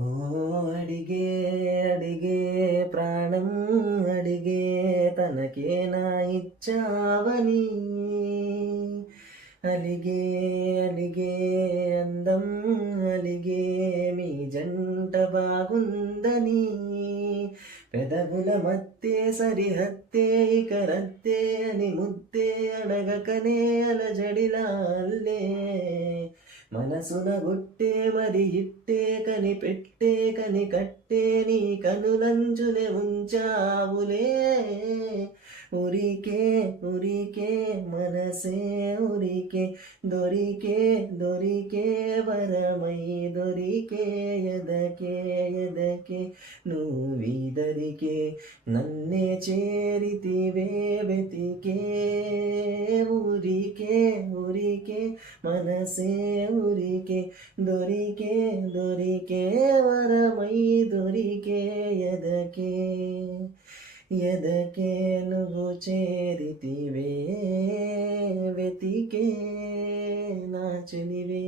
ఓ అడిగే అడిగే ప్రాణం అడిగే తనకేనా ఇచ్చావని అలిగే అలిగే అందం అలిగే మీ జంట బాగుందని పెదవుల మత్తే సరిహత్తే ఇక రత్తే అని ముద్దే అడగకనే అలజడిలా అల్లే మనసున గుట్టే మరి ఇట్టే కనిపెట్టే కట్టే నీ కనులంచునే ఉంచావులే ఉరికే ఉరికే మనసే ఉరికే దొరికే దొరికే వరమై దొరికే ఎదకే ఎదకే నువ్వీదరికే నన్నే చేరితివే వెతికే ఊరికే ఊరికే మనసే ఊరికే దొరికే దొరికే వరమై దొరికే ఎదకే ఎదకే నువ్వు చేరితివే వెతికే నా చెలివే.